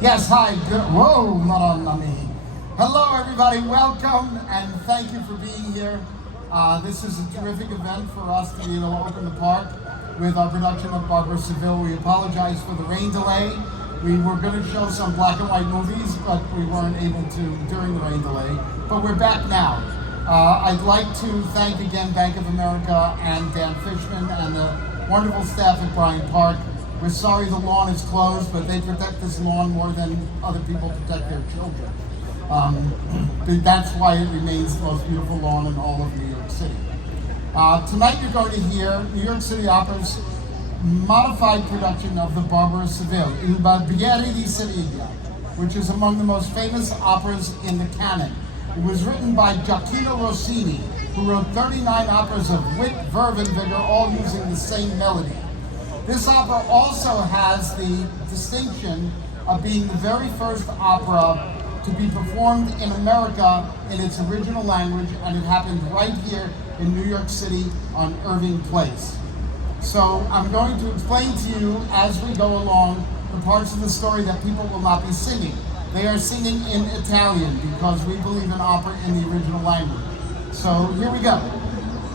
Yes, hi. Good. Whoa, not on me. Hello, everybody. Welcome, and thank you for being here. This is a terrific event for us to be able to open the park with our production of Barber, Seville. We apologize for the rain delay. We were going to show some black and white movies, but we weren't able to during the rain delay. But we're back now. I'd like to thank again Bank of America and Dan Fishman and the wonderful staff at Bryant Park. We're sorry the lawn is closed, but they protect this lawn more than other people protect their children. That's why it remains the most beautiful lawn in all of New York City. Tonight you're going to hear New York City Opera's modified production of the Barber of Seville, Il Barbiere di Sevilla, which is among the most famous operas in the canon. It was written by Gioacchino Rossini, who wrote 39 operas of wit, verve, and vigor, all using the same melody. This opera also has the distinction of being the very first opera to be performed in America in its original language, and it happened right here in New York City on Irving Place. So I'm going to explain to you as we go along the parts of the story that people will not be singing. They are singing in Italian because we believe in opera in the original language. So here we go.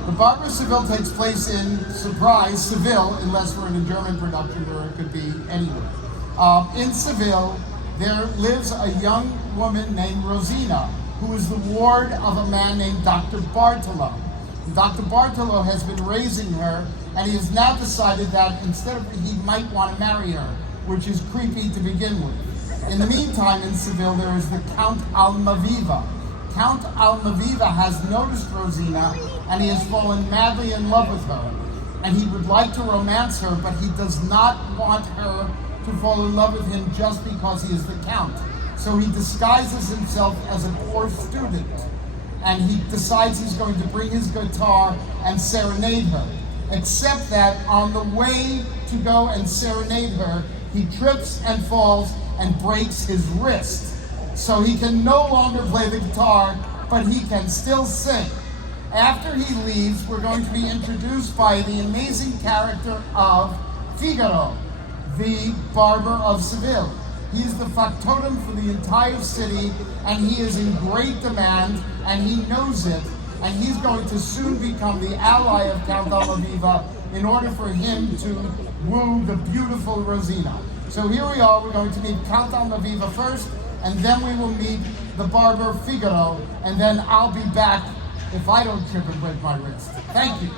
The Barber of Seville takes place in, surprise, Seville, unless we're in a German production or it could be anywhere. In Seville, there lives a young woman named Rosina, who is the ward of a man named Dr. Bartolo. Dr. Bartolo has been raising her, and he has now decided that he might want to marry her, which is creepy to begin with. In the meantime, in Seville, there is the Count Almaviva. Count Almaviva has noticed Rosina, and he has fallen madly in love with her. And he would like to romance her, but he does not want her to fall in love with him just because he is the Count. So he disguises himself as a poor student, and he decides he's going to bring his guitar and serenade her. Except that on the way to go and serenade her, he trips and falls and breaks his wrist. So he can no longer play the guitar, but he can still sing. After he leaves, we're going to be introduced by the amazing character of Figaro, the Barber of Seville. He's the factotum for the entire city, and he is in great demand, and he knows it, and he's going to soon become the ally of Count Almaviva in order for him to woo the beautiful Rosina. So here we are, we're going to meet Count Almaviva first, and then we will meet the Barber Figaro, and then I'll be back if I don't trip and break my wrist. Thank you.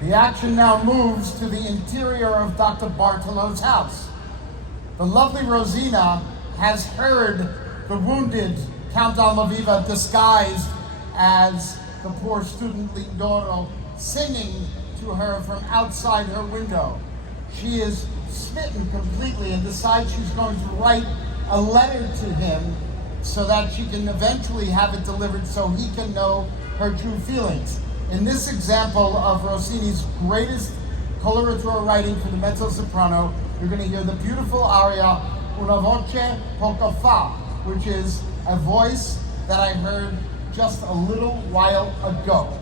The action now moves to the interior of Dr. Bartolo's house. The lovely Rosina has heard the wounded Count Almaviva disguised as the poor student Lindoro singing to her from outside her window. She is smitten completely and decides she's going to write a letter to him so that she can eventually have it delivered so he can know her true feelings. In this example of Rossini's greatest coloratura writing for the mezzo-soprano, you're going to hear the beautiful aria Una voce poco fa, which is a voice that I heard just a little while ago.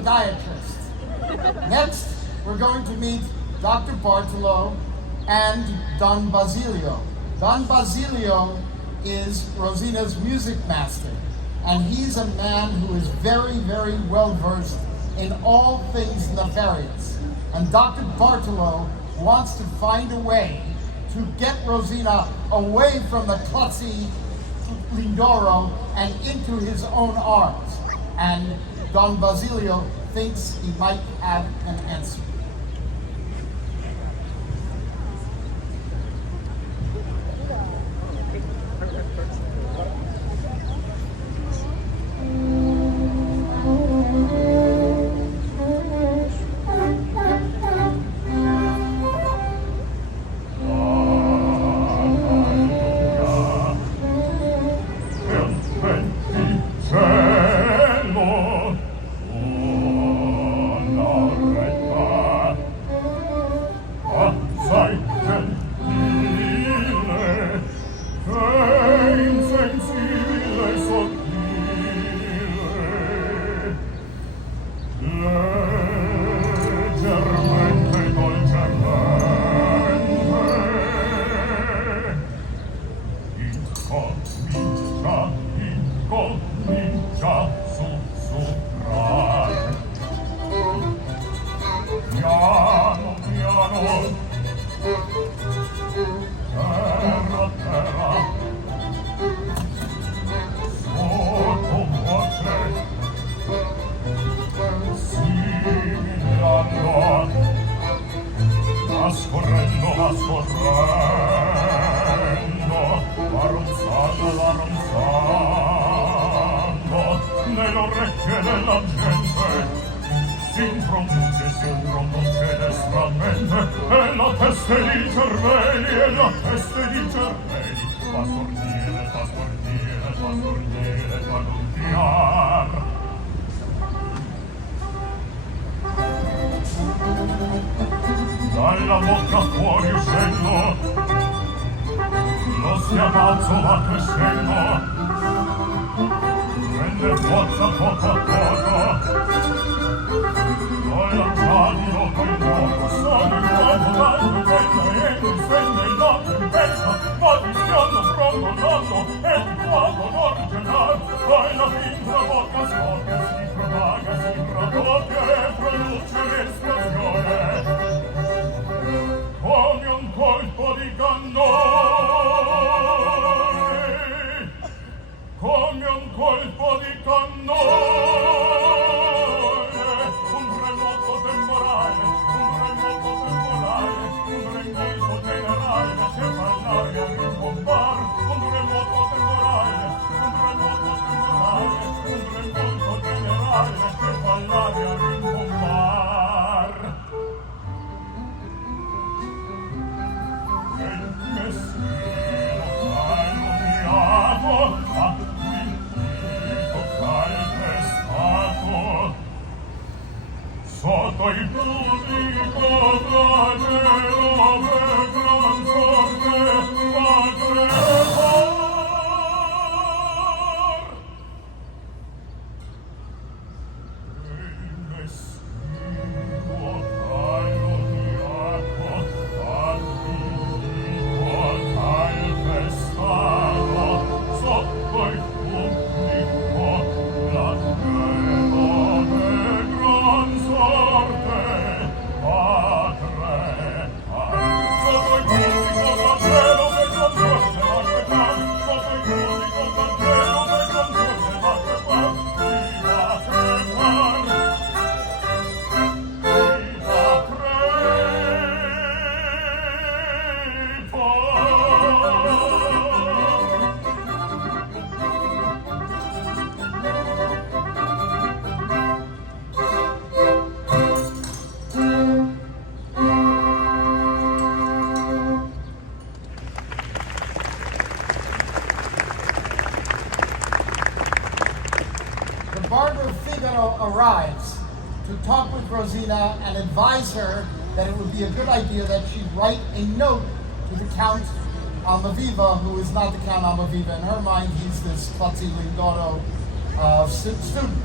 podiatrist. Next, we're going to meet Dr. Bartolo and Don Basilio. Don Basilio is Rosina's music master, and he's a man who is very, very well versed in all things nefarious. And Dr. Bartolo wants to find a way to get Rosina away from the klutzy Lindoro and into his own arms. And Don Basilio thinks he might have an answer. Dalla bocca fuori uscendo, lo schiamazzo va crescendo, prende forza poco a poco, poi lanciando col fuoco, sono il uomo d'alto e mi stende il notte in testa, ma ti schiondo brontolando e di fuoco l'original, poi la finta bocca scoppia, si propaga, si raddoppia e produce l'esplosione. Come un colpo di cannone, come un colpo di cannone, un remoto temporale, un remoto generale che fa l'aria rimbombar, un remoto temporale, un remoto generale che fa l'aria rimbombar. Sotto il pubblico flagelo per gran sorte padre Barber Figaro arrives to talk with Rosina and advise her that it would be a good idea that she write a note to the Count Almaviva, who is not the Count Almaviva. In her mind, he's this klutzy Lindoro student.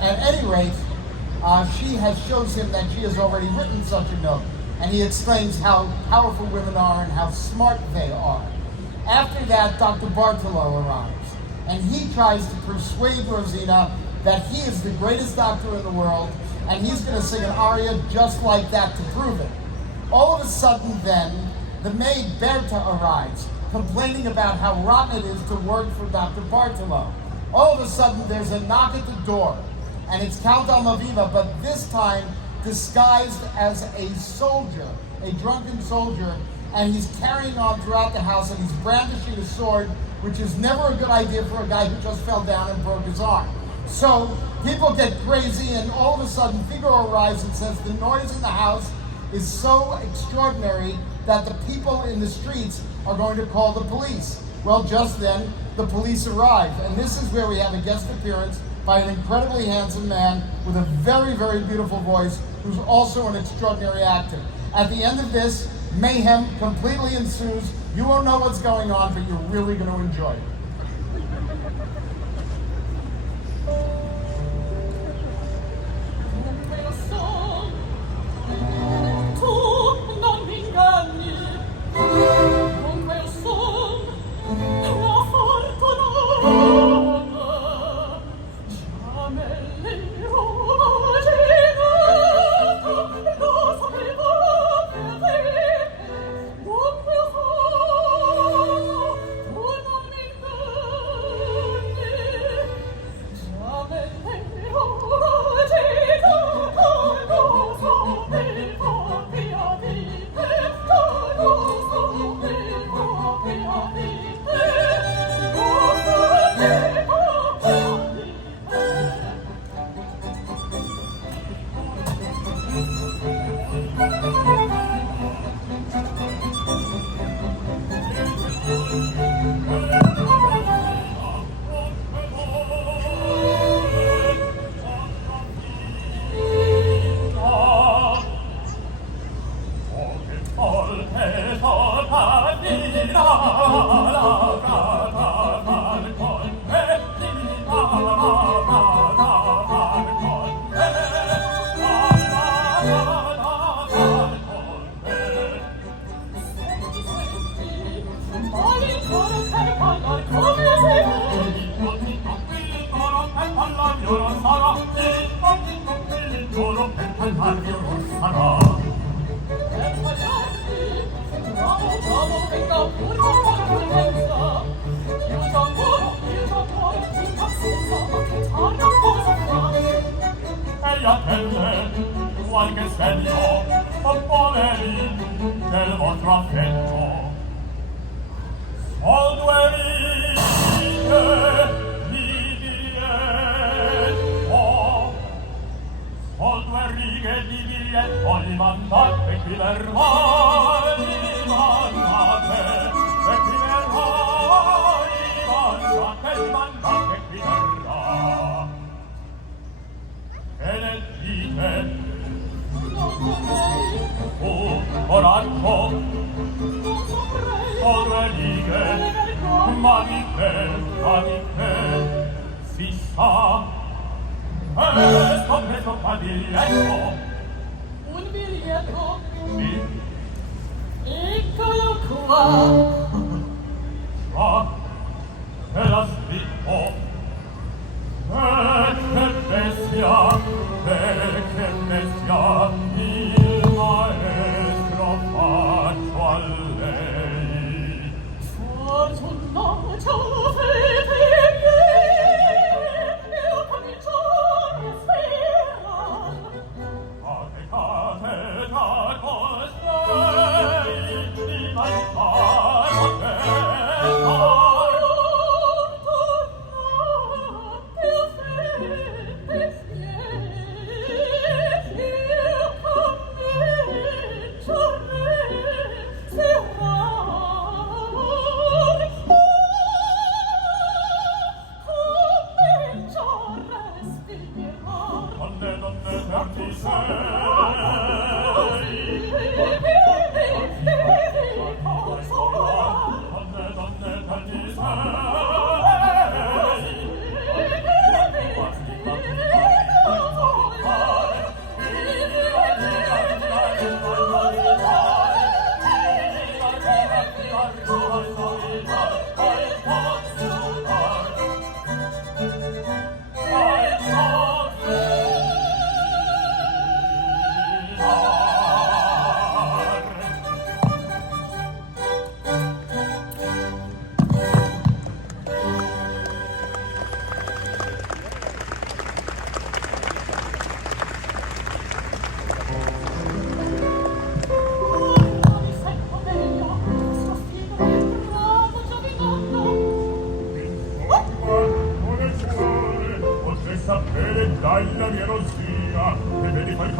At any rate, she shows him that she has already written such a note, and he explains how powerful women are and how smart they are. After that, Dr. Bartolo arrives, and he tries to persuade Rosina that he is the greatest doctor in the world, and he's going to sing an aria just like that to prove it. All of a sudden then, the maid Berta arrives, complaining about how rotten it is to work for Dr. Bartolo. All of a sudden, there's a knock at the door, and it's Count Almaviva, but this time disguised as a soldier, a drunken soldier, and he's carrying on throughout the house, and he's brandishing a sword, which is never a good idea for a guy who just fell down and broke his arm. So people get crazy, and all of a sudden Figaro arrives and says the noise in the house is so extraordinary that the people in the streets are going to call the police. Well, just then, the police arrive, and this is where we have a guest appearance by an incredibly handsome man with a very, very beautiful voice, who's also an extraordinary actor. At the end of this, mayhem completely ensues. You won't know what's going on, but you're really going to enjoy it. Qualche segno, poveri del vostro affetto. Sono due righe di biglietto, sono due righe di biglietto, li mandate qui verrà, li mandate, e qui verrà, li mandate qui verrà. E le dite, coraggio, o due righe, ma di te, si sa, e sto preso qua biglietto. Un biglietto? Sì. Eccolo qua. Già, te l'ha scritto. Che bestia, il maestro faccio a lei. Fortunato fede mie, io comincio a spera. Cate già costei di mangiare a te.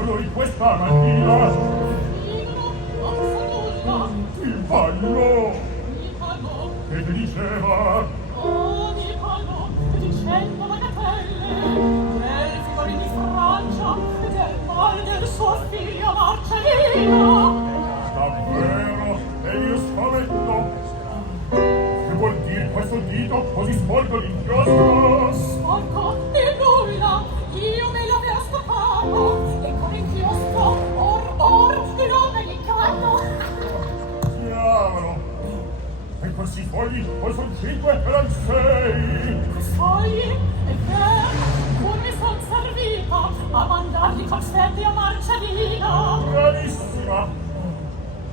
solo di questa mattina. Figlio, non so nulla. Il ballo Mi parlo, che ti diceva. oh, mi parlo, dicendo bagatelle, del fiore di Francia, del mal del suo figlio Marcellino. Davvero? E io scommetto. Che vuol dire questo dito così sporco d'inchiostro? Sporco di nulla, io me l'avevo scappato, e con inchiostro, non me li canno. Diavolo! E questi fogli poi son 5 e non 6! Fogli, e che, pur mi son servita a mandarli confetti a Marcellina. Bravissima!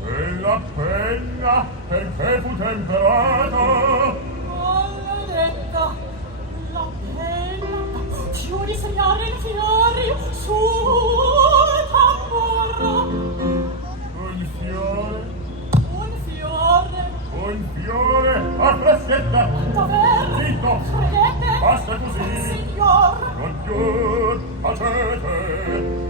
E la penna perché fu temperata? Maledetta, la penna, più di segnare in fiori sul tamburo. Un fiore, Un fiore, un fiore! Ah, freschetta! davvero? Zitto! Credete? Basta così! Signor, Non più tacete!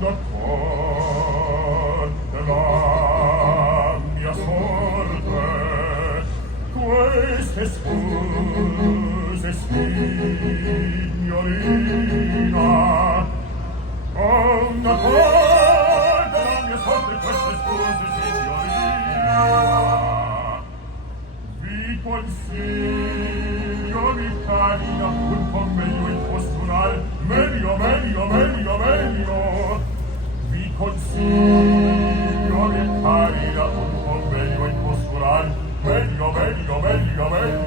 D'accordo della mia sorte queste scuse signorina d'accordo della mia sorte queste scuse signorina vi consiglio di carina un po' meglio il postural meglio vi consiglio di carina un po' meglio il postural meglio vi consiglio di carina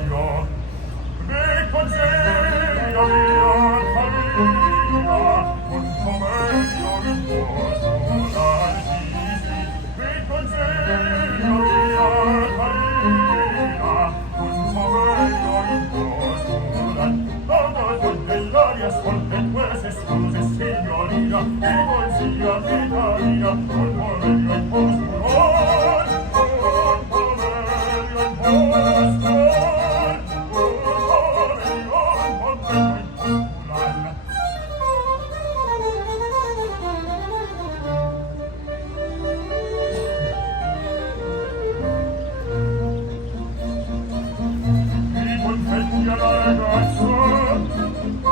un po' meglio il postural vi consiglio di carina un po' meglio il postural dell'aria ascolta queste scuse signorina vi consiglio di carina un po' meglio il postural un po' meglio il postural un po' meglio il postural mi confetti alla ragazza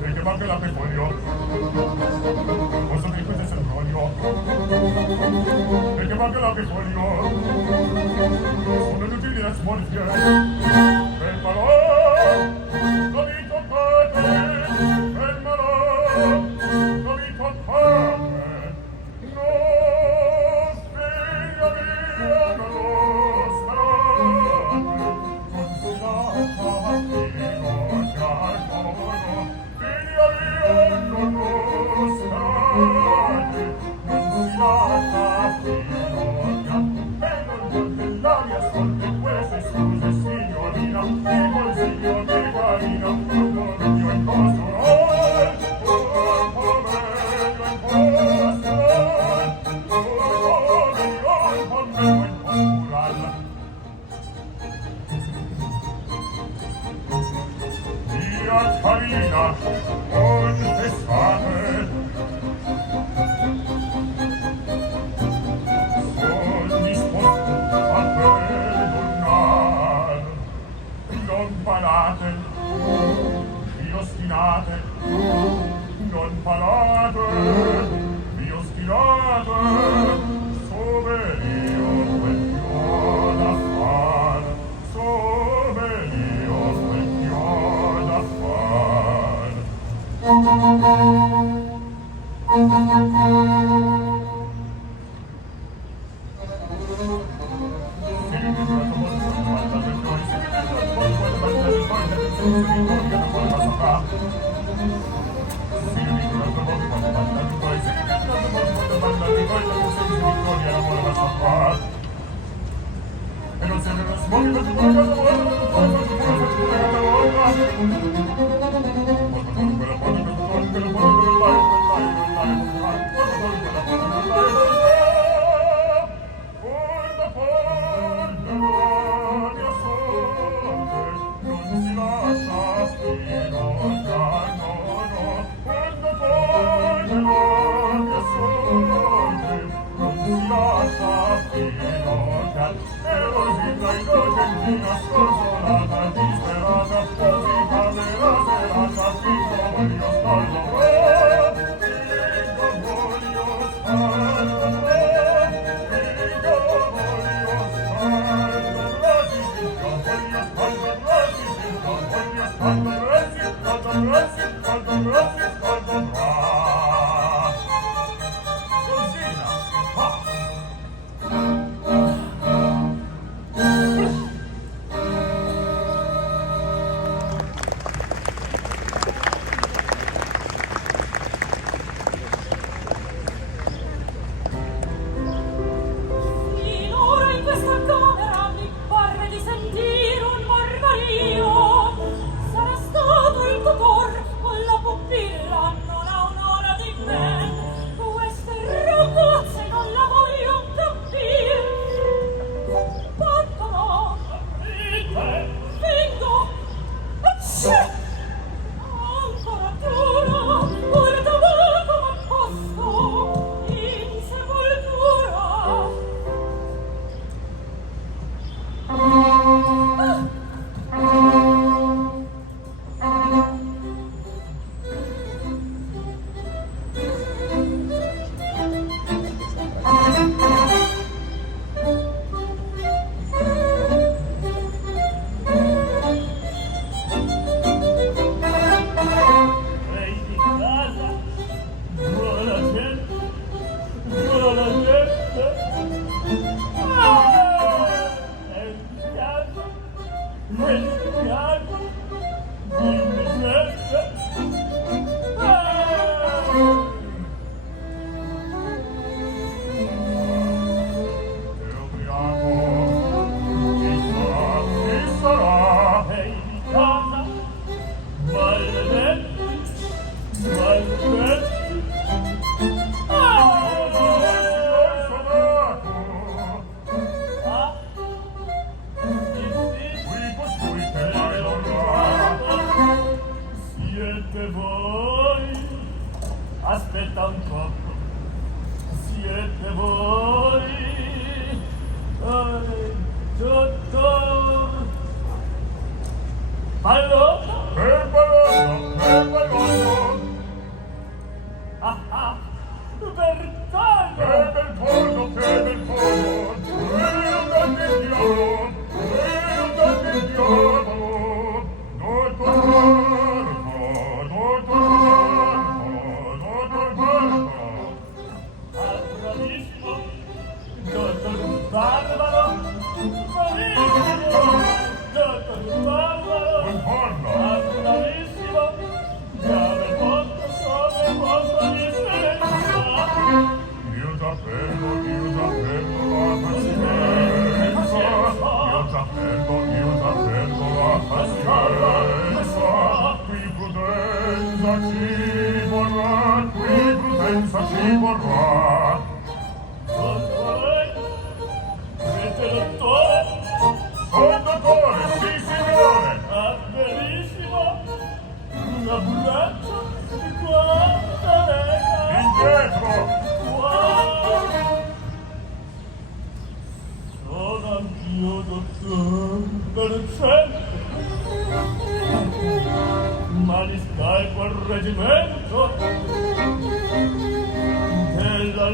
perché manca la pefolio posso dire questo è sempronio perché manca la pefolio sono inutili le smorfie fermalo non mi toccate fermalo non mi toccate no figlia mia non lo starate non si lascia mattino figlia mia non lo starate non si lascia mattino e non vuol dell'aria ascolta queste scuse signorina vi consiglio di carina un po' meglio il postural un po' meglio il postural un po' meglio il postural via carina contestate son disposto a perdonar non parate vi ostinate non parate vi ostinate soverio quel che ho da far soverio quel che ho da far Finora in questa camera mi pare di sentire un mormorio. Sarà stato il tutor o la pupilla, non ha un'ora di me. Queste ragazze non la voglio capire. Partono. Vengo. Accia! Ancora dura, ora tabaco ma posto in sepoltura. Ehi di casa, buona gente, buona gente. È il piano, dimmi gente. È ubriaco, chi sarà? Ehi di casa, maledetti, maledetti. Siete voi? Aspetta un po'. Siete voi? Dottor Pallotto? Per Pallotto! Ah ah! Bertoldo! Bel pollo! Bravissimo! Dottor Barbaro! Bravissimo! Dottor Barbaro! Bravissimo! Chiave molto sopra posto di senza! Io già prendo la pazienza! Qui prudenza ci vorrà! Dottore? Siete dottore? Sono dottore, sì signore! Ah, benissimo! Un abbraccio di 40 lega! Indietro! Wow! Sono anch'io dottore, perfetto! Maniscalco al reggimento della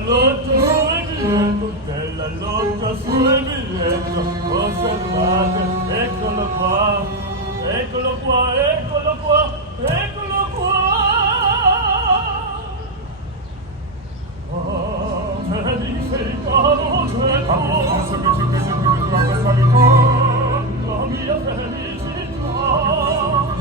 lotta sul biglietto, osservate, eccolo qua, eccolo qua, eccolo qua, eccolo qua. Felicitano, c'è tu, che ci chiede di la questa vita, la mia felicità. Oh,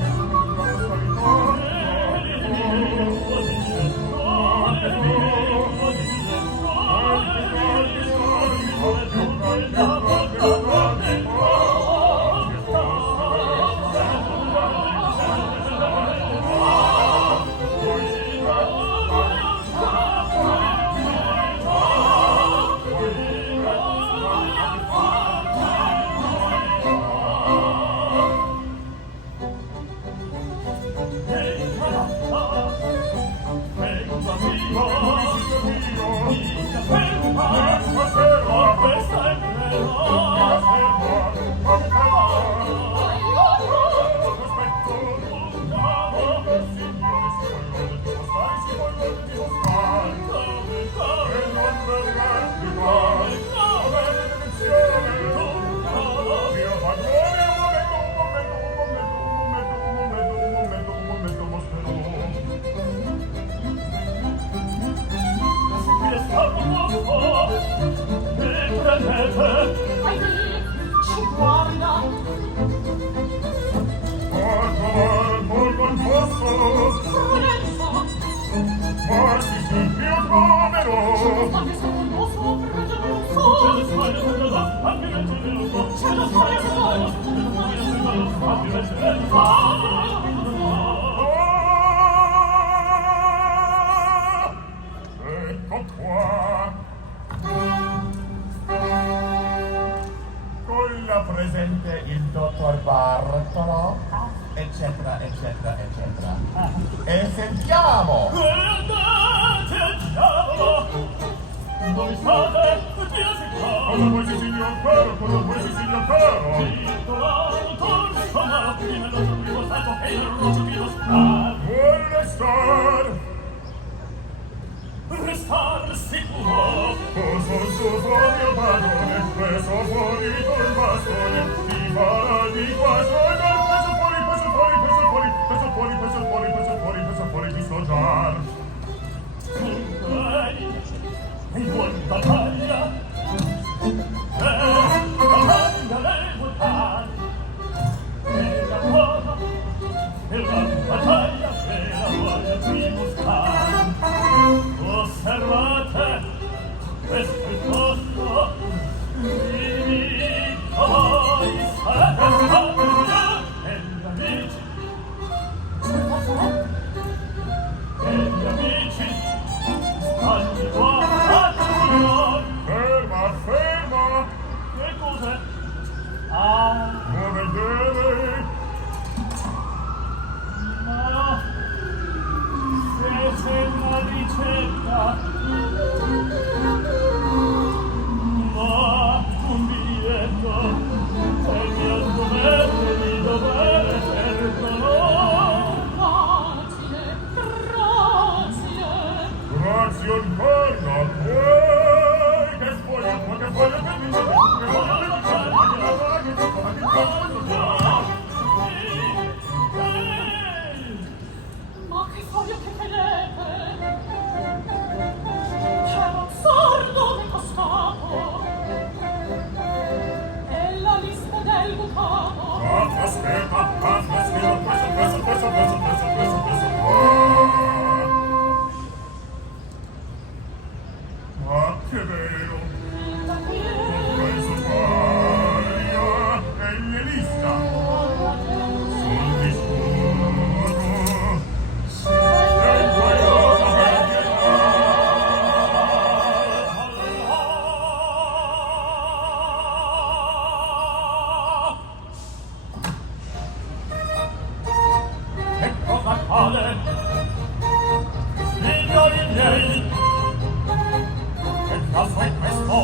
fai lì? Ci guarda. Non posso. Lorenzo. Ma sì, io troverò. Anche se non lo so, perché non lo so. C'è lo sbaglio, anche se non lo so. C'è lo sbaglio, anche se non lo so. Ecco qua. Con la presente il dottor Bartolo, eccetera, eccetera, eccetera. E sentiamo! Andate al diavolo! Dove state? Tutti a seccare! Cosa vuoi si signor caro? Cosa vuoi si signor caro? Titolano torso, ma la prima è il nostro primo stato e il rosso che lo sta. Vuoi Restar sicuro. Poso sopra mio padrone, preso fuori col bastone, ti farà di qua soggiar, preso fuori, preso fuori, preso fuori, preso fuori, preso fuori, preso fuori, preso fuori di soggiar. E vuoi battaglia? Battaglia lei vuol fare. E la cosa, e la battaglia che la voglio dimostrare. Osservate, questo è il posto, dico voi sarete stati e gli amici. E gli amici stanno qua a noi. Ferma, ferma! Che cos'è? Ah, Come deve? ma se sembra ricetta, ma un biglietto è il mio dovere di dovere perdono. Grazie, grazie. Grazie ancora, che sfoglia, che sfoglia, che dice, che sfoglia, Ma che foglio che tenete? C'è un sordo del costato e la lista del bucato. aspetta, preso. Ma che vero, La preso Maria e il lista, sul disturbo. Che cosa accade? Signori miei, che caso è questo?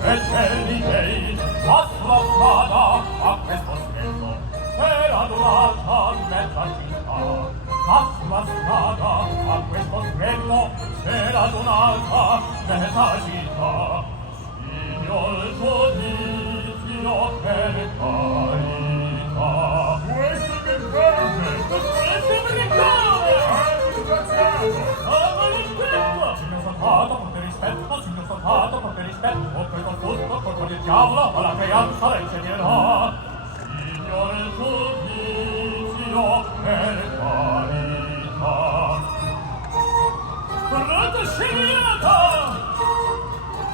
E per i miei, a sulla strada, a questo scherzo, era donata mezza città. A sulla strada, a questo scherzo, era donata mezza città. Signor giudizio per carità. Questo che verde, Questo è brigare! disgraziato. Signor soldato, porte rispetto, signor soldato, porte rispetto, o quel confuso, colpa del diavolo, o la creanza lei sceglierà. Signor giudizio per carità. Pronto scegliata!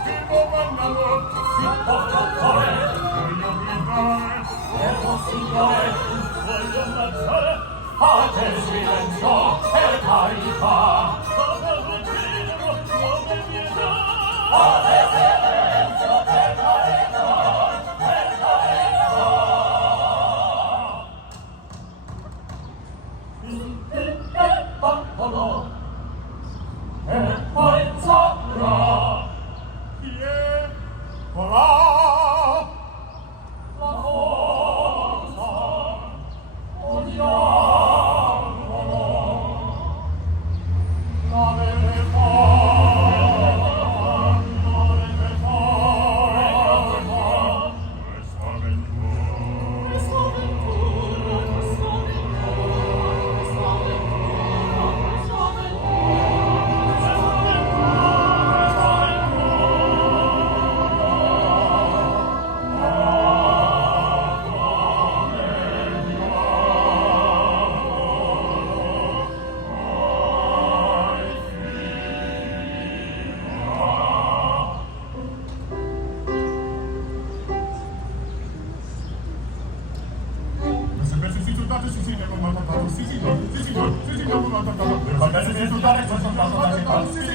Vivo mandalo, Si può fare, voglio gridare. fermo signore, voglio ammazzare, fate silenzio per carità. Come ucciderlo, come vietare. Fate silenzio per carità, per carità. Il popolo e poi sopra. Chi è? Colà la forza odiamo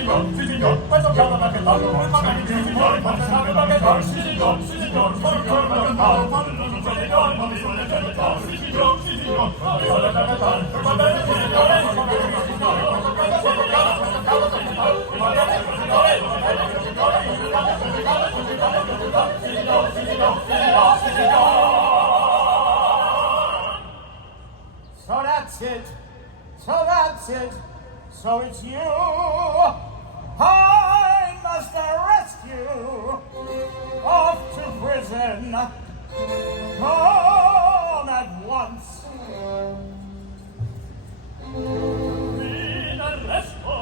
signor, questo piano da che lato, come magari di signori, ma se nato da che lato, signor, come piano da che lato, quando non c'è di noi, ma mi sono leggendo il caso, signor, ma mi sono leggendo il caso, per guardare il signore, ma mi sono leggendo il caso, questo piano, ma So that's it. So that's it. So it's you I must rescue off to prison. Come at once. In arresto.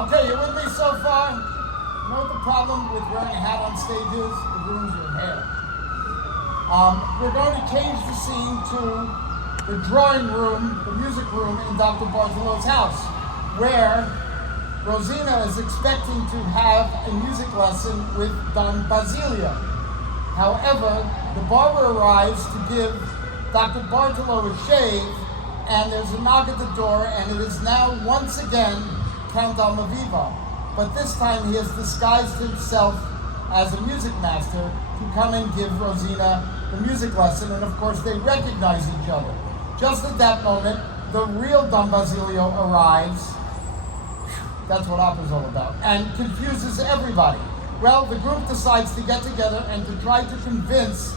Okay, you with me so far? You know what the problem with wearing a hat on stage is? It ruins your hair. We're going to change the scene to the drawing room, the music room in Dr. Bartolo's house, where Rosina is expecting to have a music lesson with Don Basilio. However, the barber arrives to give Dr. Bartolo a shave, and there's a knock at the door, and it is now once again Count Almaviva. But this time he has disguised himself as a music master to come and give Rosina the music lesson, and of course they recognize each other. Just at that moment, the real Don Basilio arrives. That's what opera's all about, and confuses everybody. Well, the group decides to get together and to try to convince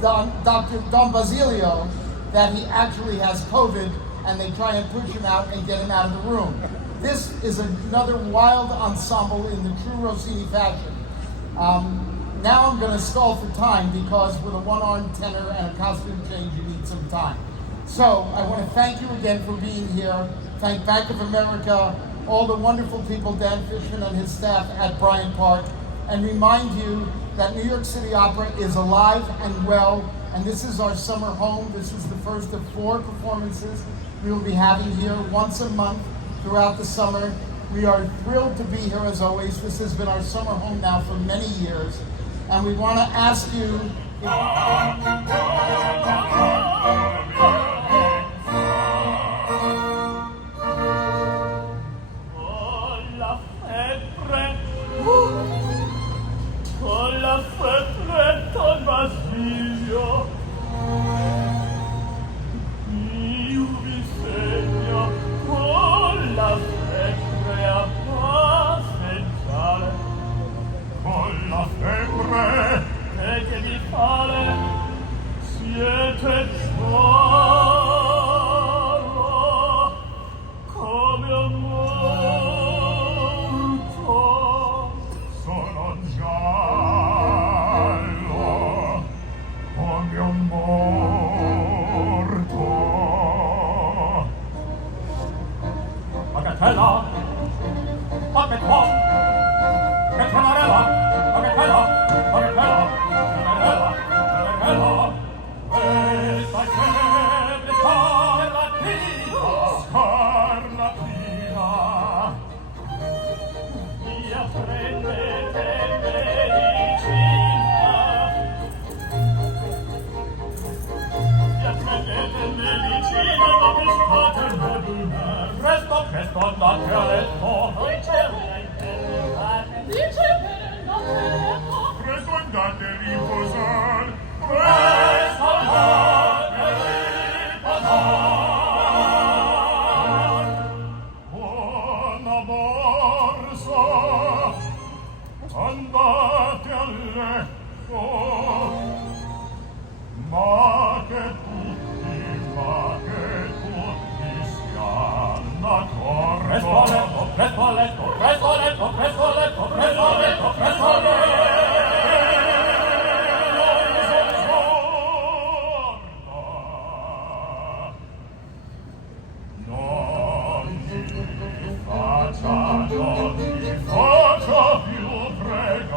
Dr. Don Basilio that he actually has COVID, and they try and push him out and get him out of the room. This is another wild ensemble in the true Rossini fashion. Now I'm going to stall for time because with a one-armed tenor and a costume change, you need some time. So I want to thank you again for being here. Thank Bank of America, all the wonderful people, Dan Fishman and his staff at Bryant Park, and remind you that New York City Opera is alive and well, and this is our summer home. This is the first of 4 performances we will be having here once a month throughout the summer. We are thrilled to be here as always. This has been our summer home now for many years, and we want to ask you con la febbre Don Basilio, io vi segno con la febbre a passeggiare, con la febbre che vi fare siete giovani. Bagatella, Bagatella, Bagatella, Bagatella, Bagatella, Bagatella, Bagatella, questa febbre scarlatina, scarlatina, via prendete medicina, via prendete medicina, ma mi state medicina. Presto, presto, andate a letto. Presto andate a riposar. Presto andate a riposar. Buona borsa, andate a letto. Ma che tutti siano d'accordo. Presto a letto, presto a letto, presto a letto, presto a letto, presto a letto, presto a letto. Non mi faccia più pregare.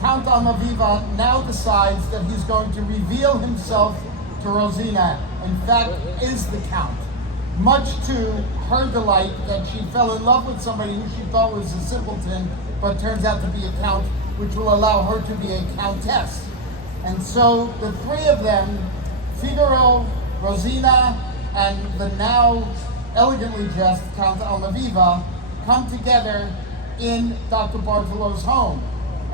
Count Almaviva now decides that he's going to reveal himself to Rosina, in fact, is the Count. Much to her delight that she fell in love with somebody who she thought was a simpleton, but turns out to be a Count, which will allow her to be a Countess. And so the three of them, Figaro, Rosina, and the now elegantly dressed Count Almaviva, come together in Dr. Bartolo's home.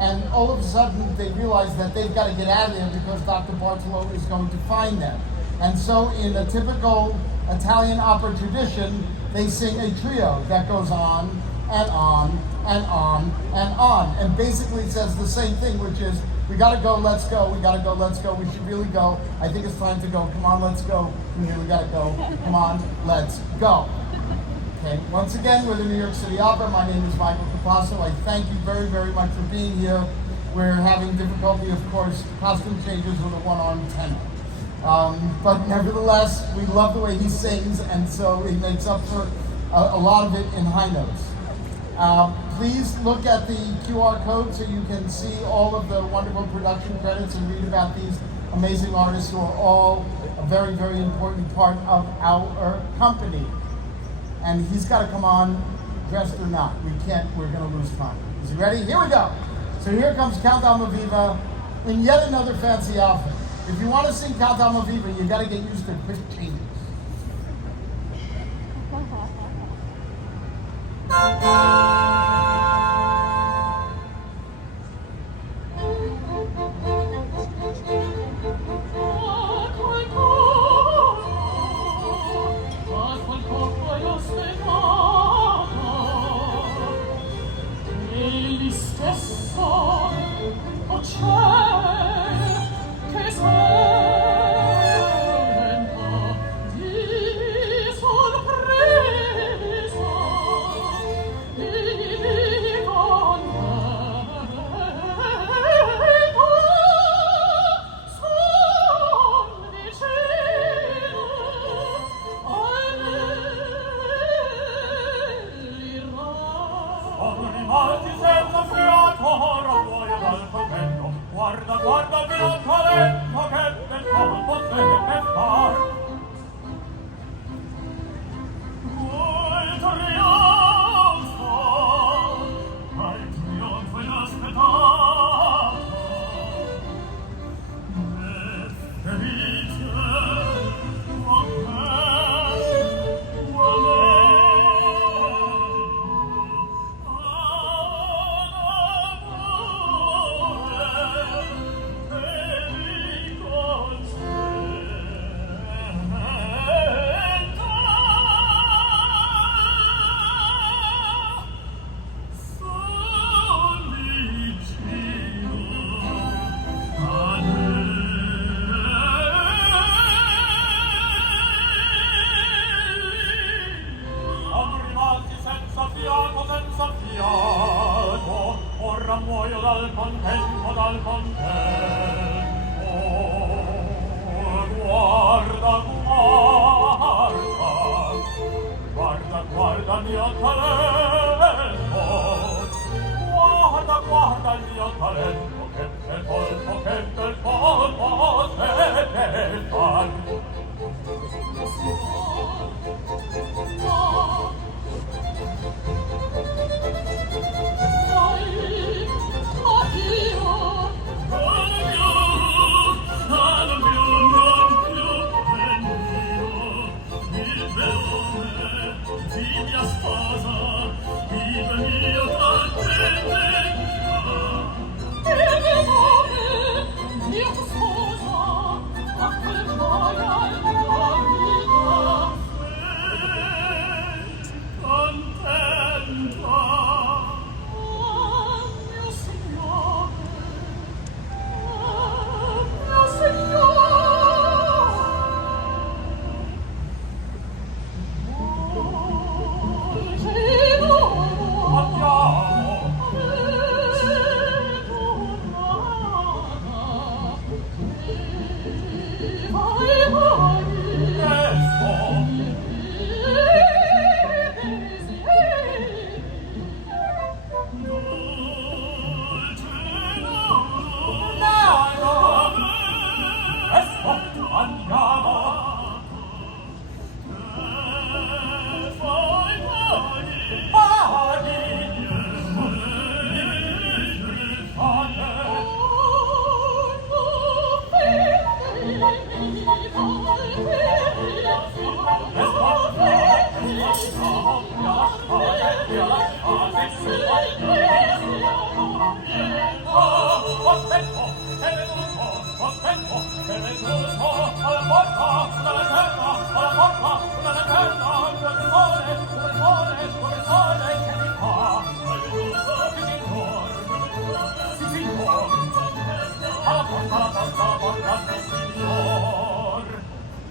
And all of a sudden they realize that they've got to get out of there because Dr. Bartolo is going to find them. And so in a typical Italian opera tradition, they sing a trio that goes on and on and on and on, and basically says the same thing, which is We gotta go, let's go, we gotta go, let's go. We should really go. I think it's time to go. Come on, let's go. From here, we gotta go. Come on, let's go. Okay, once again, we're the New York City Opera. My name is Michael Capasso. I thank you very, very much for being here. We're having difficulty, of course, costume changes with a one-armed tenor. But nevertheless, we love the way he sings, and so it makes up for a lot of it in high notes. Please look at the QR code so you can see all of the wonderful production credits and read about these amazing artists who are all a very, very important part of our company. And he's got to come on, dressed or not. We're going to lose time. Is he ready? Here we go. So here comes Count Almaviva in yet another fancy outfit. If you want to sing Count Almaviva, you got to get used to quick changes.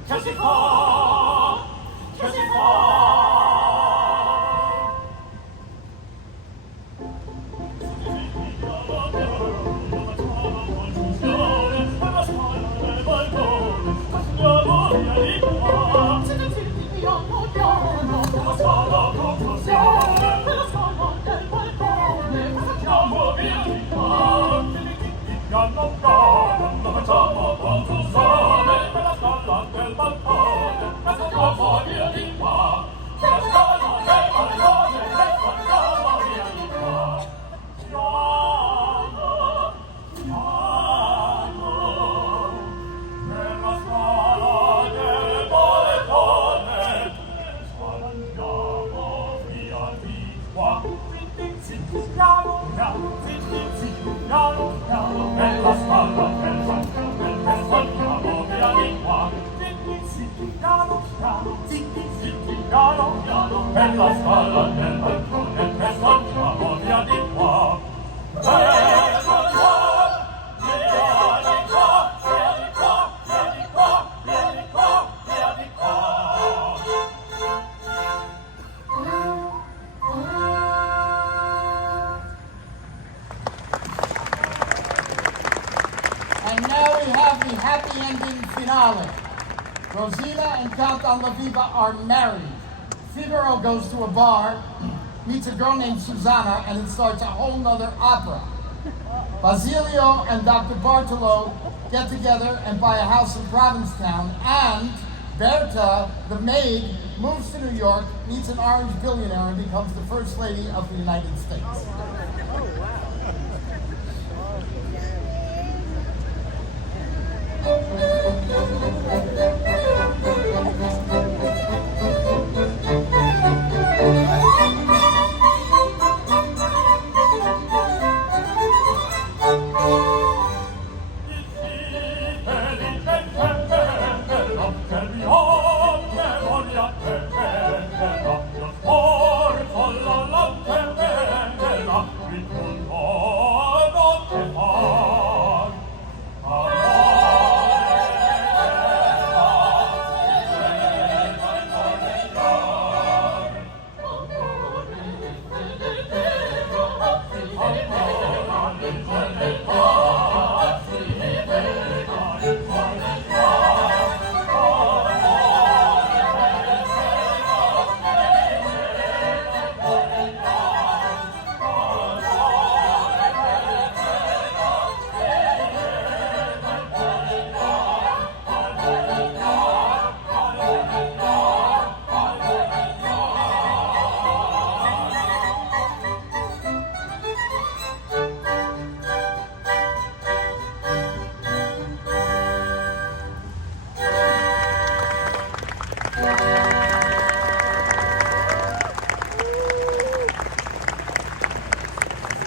Che si fa? Che si fa? Bella scala del balcone, presto andiamo via di qua. Via di qua, via di qua, via di qua, via di qua, via di qua. And now we have the happy ending finale. Rosina and Count Laviva are married. Figaro goes to a bar, meets a girl named Susanna, and it starts a whole nother opera. Basilio and Dr. Bartolo get together and buy a house in Provincetown, and Berta, the maid, moves to New York, meets an orange billionaire, and becomes the First Lady of the United States.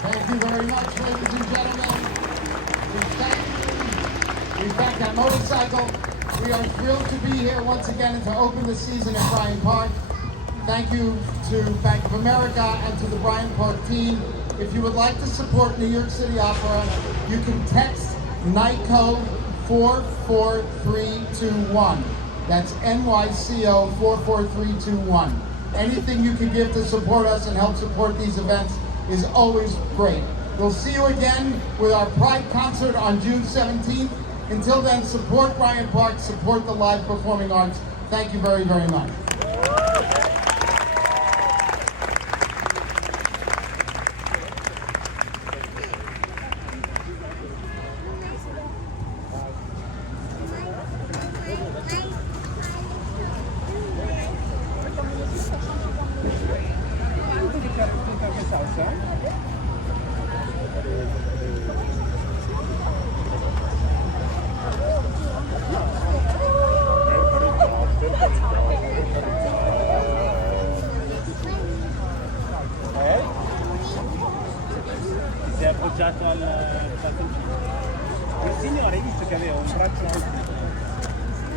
Thank you very much, ladies and gentlemen. We thank you. We thank that motorcycle. We are thrilled to be here once again and to open the season at Bryant Park. Thank you to Bank of America and to the Bryant Park team. If you would like to support New York City Opera, you can text NYCO 44321. That's NYCO 44321. Anything you can give to support us and help support these events is always great. We'll see you again with our Pride concert on June 17th. Until then, support Bryant Park, support the live performing arts. Thank you very, very much. Si è appoggiato al bastoncino. Il signore hai visto che aveva un braccio alto,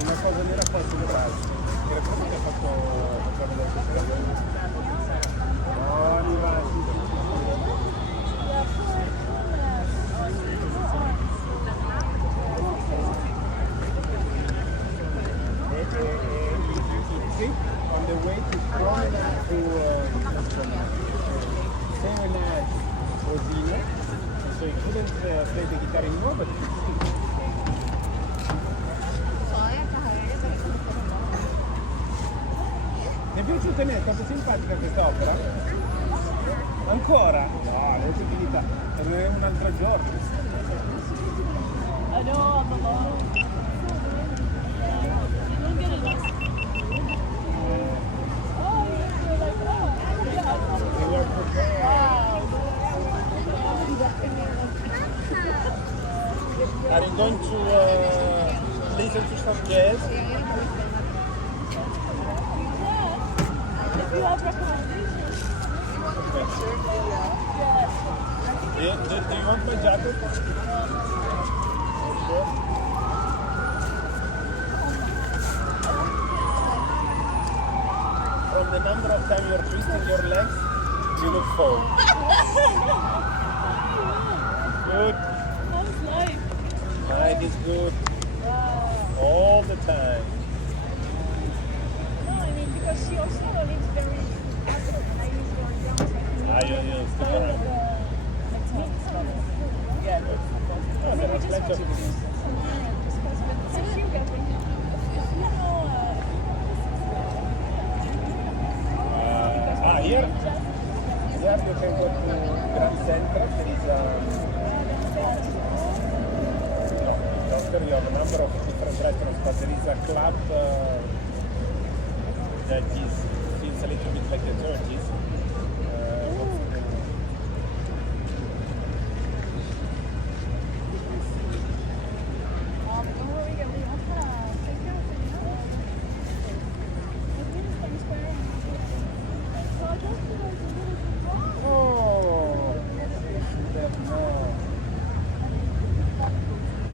una cosa nera qua sulle braccia, che era proprio che ha fatto vedere questa cosa. since play the guitar anymore, but mi è piaciuta, è troppo simpatica questa opera. Ancora? No, le utilità. Per un altro giorno. I know, I'm alone. You don't get it. Oh, you're like, oh, yeah. Are you going to listen to some jazz? If you have recommendations. Do you want my jacket? From the number of times you're twisting your legs, you look full. Good. How's life? Life is good. All the time. No, I mean, because she also lives very active, and I live very young, so I can You stick around. Yeah. Oh, there are plenty of here you can go to Grand Center. There is you have a number of different restaurants, but there is a club that feels a little bit like a church.